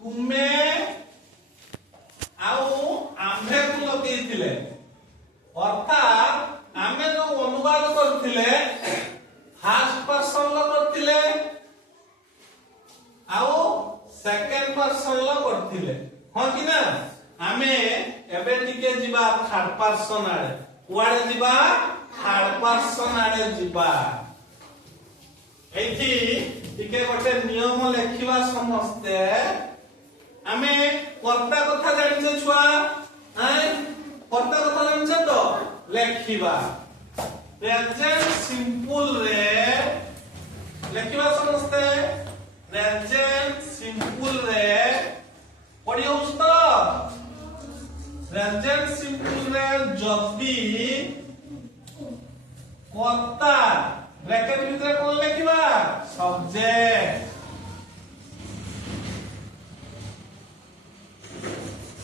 ତୁମେ ଆଉ ଆମ୍ଭେକୁ ଲଗେଇଥିଲେ ଅର୍ଥାତ୍ ଆମେ ଯୋଉ ଅନୁବାଦ କରିଥିଲେ ଫାର୍ଷ୍ଟ पर्सन लो करथिले ଆଉ सेकंड पर्सन लो करथिले हो कि ना हमें एबे टिके जिबा थर्ड पर्सन आड़े कुआडे जिबा थर्ड पर्सन आड़े जिबा एथि टिके गोटे नियम लेखिबा समस्ते हमें कर्ता कथा जानिछे छुआ कर्ता कथा जानिछे तो लेखिबा प्रेजेंट सिंपल रे लेखिबा समस्ते प्रेजेंट सिंपल रे पढ़ियो तो प्रेजेंट सिंपल रे जदी कर्ता ब्रैकेट भीतर कोन लेखिबा सब्जेक्ट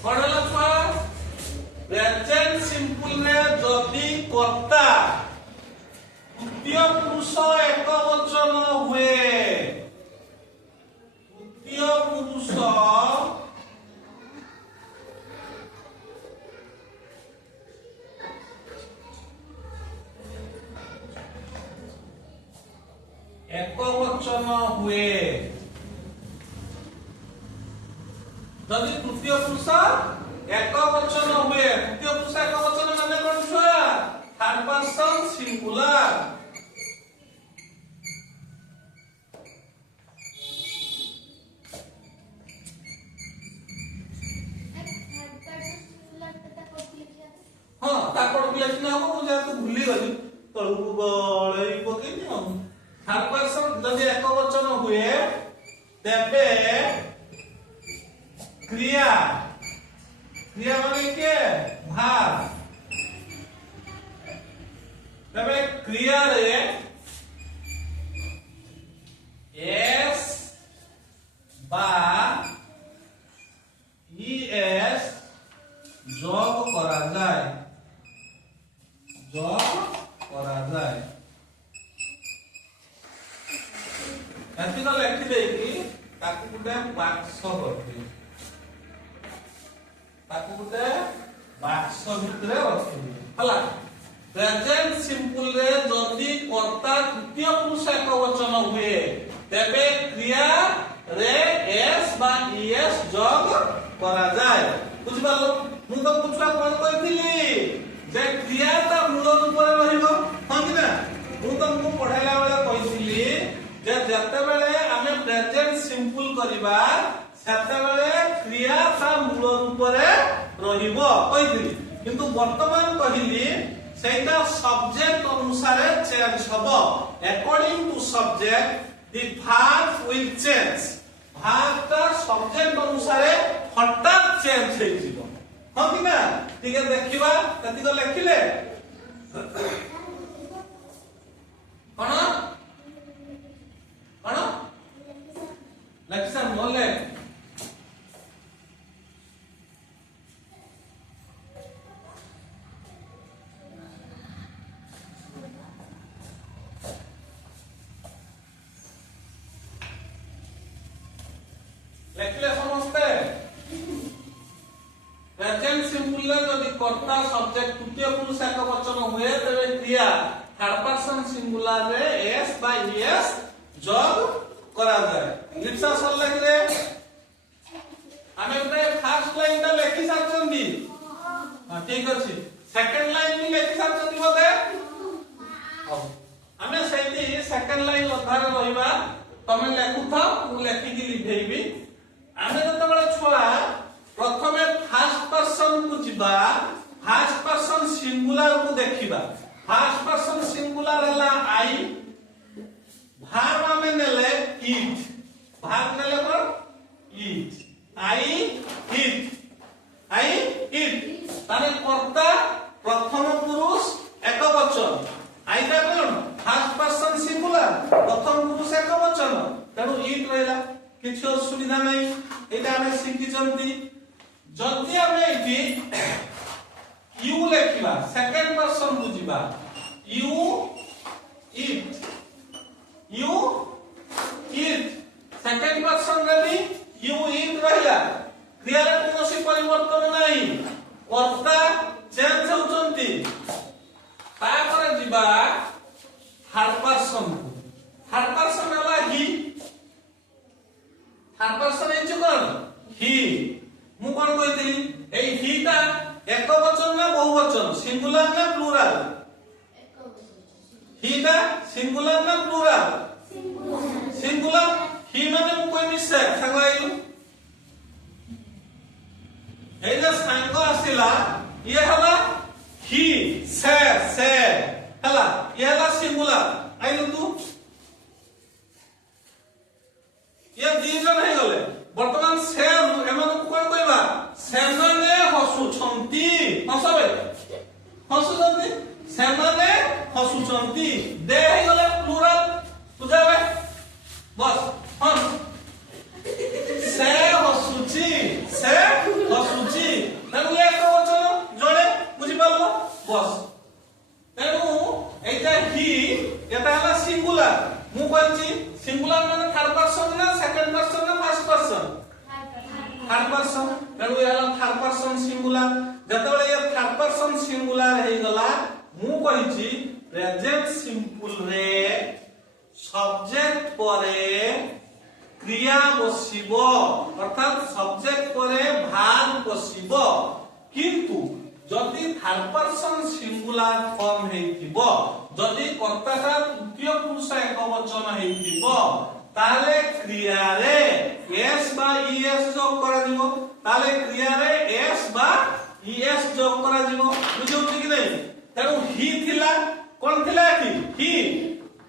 पढ़ला छुआ प्रेजेंट सिंपल रे जदी कर्ता तृतीय पुरुष एक वचन हुए तृतीय पुरुष एक वचन हुए जदि तृतीय पुरुष एक वचन हुए तृतीय पुरुष एक वचन माने कोन छुआ थर्ड पर्सन सिंगुलर हां ताकड़ लेखना हो मुझे तो भूली गली तळु गळई पकेनी हम थर्ड पर्सन जदि एक वचन हुए तेबे क्रिया क्रिया माने के भाव तबे क्रिया रे एस बा ईएस जोग करा जाए ऐसे तो लिखि देकी ताकू गुटे बाक्स करथि ताकू गुटे बाक्स भितरे रखि हला प्रेजेंट सिंपल रे जदी कर्ता तृतीय पुरुष एक वचन हुए तबे क्रिया रे एस बा ईएस जोग करा जाए बुझ पालो मु तो पुछला कोन कहिथिली जे क्रिया ता मूल रूप रे रहिबो हां कि ना मु तुमको पढाइला बेला कहिथिली जे जते बेले हमें प्रेजेंट सिंपल करिबा सेते बेले क्रिया ता मूल रूप रे रहिबो कहिथिली किंतु वर्तमान कहिली सेटा सब्जेक्ट अनुसार चेंज हबो according to subject the verb will change verb ता सब्जेक्ट अनुसार हठात चेंज हे जिवो हां कि ना ठीक है देखिबा कति को लिखिले कोन कोन लेक्चर मोले लेखले समझते प्रेजेंट सिंपल रे जदि कर्ता सब्जेक्ट तृतीय पुरुष एक वचन हुए तबे क्रिया थर्ड पर्सन सिंगुलर रे एस बाय ईएस जोग करा जाए लिखसा सर लिखले हमें पे फर्स्ट लाइन ता लिखि साचंदी हां ठीक अछि सेकंड लाइन भी लिखि साचंदी बोले हमें सेठी सेकंड लाइन अधार रहिबा तमे लेखुथा मु लिखि कि लिखेइबी हमें तो बड़ा छुआ प्रथमे फर्स्ट पर्सन को जिबा फर्स्ट पर्सन सिंगुलर को देखिबा फर्स्ट पर्सन सिंगुलर हला आई भाव में नेले इट भाव नेले पर इट आई इट ताने कर्ता प्रथम पुरुष एक वचन आइदा कोन फर्स्ट पर्सन सिंगुलर प्रथम पुरुष एक वचन तेनु इट रहला किछ असुविधा नहीं एटा हमें सिखि जंती जल्दी हमें इति यू लेखिबा सेकंड पर्सन बुझिबा यू इट सेकंड पर्सन रे भी यू इट रहिला क्रिया रे कोनोसी परिवर्तन नाही कर्ता चेंज होचंती ता करे जिबा थर्ड पर्सन वाला ही थर्ड पर्सन इज कोन ही मु कोन कहितली ए ही ता एक वचन ना बहुवचन सिंगुलर ना प्लुरल ही ता सिंगुलर ना प्लुरल सिंगुलर ही माने मु कोइ मिसे सांगाइलु ए जे सांग आसिला ये हला ही से हला ये हला सिंगुलर आइलु तू ये दी जन हे गले वर्तमान से एमान कोन कहबा सेमाने हसुछंती हसबे हसुछंती सेमाने हसुछंती दे हे गले प्लुरल बुझाबे बस हस से हसुची तनु एक वचन जोड़े बुझि पालो बस तनु एटा ही एटा हला सिंगुलर मु कहछि सिंगुलर माने थर्ड पर्सन ना सेकंड पर्सन ना फर्स्ट पर्सन थर्ड पर्सन तनु हला थर्ड पर्सन सिंगुलर जतबेले ये थर्ड पर्सन सिंगुलर हे गला मु कहछि प्रेजेंट सिंपल रे सब्जेक्ट परे क्रिया बसिबो अर्थात सब्जेक्ट परे भाग बसिबो किंतु जदि थर्ड पर्सन सिंगुलर फॉर्म हेतिबो जदि कर्ताटा तृतीय पुरुष एकवचन हेतिबो ताले क्रिया रे एस बा ईएस जोग करा दिबो ताले क्रिया रे एस बा ईएस जोग करा दिबो बुझौछि कि नै तेनु ही थिला कोन थिला ही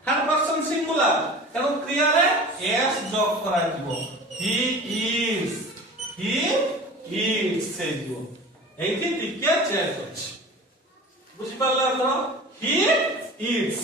थर्ड पर्सन सिंगुलर तेनु क्रिया रे एस जोग करा दिबो ही इज से दिबो एथि टिके चेंज अछि बुझि पाला तो ही इज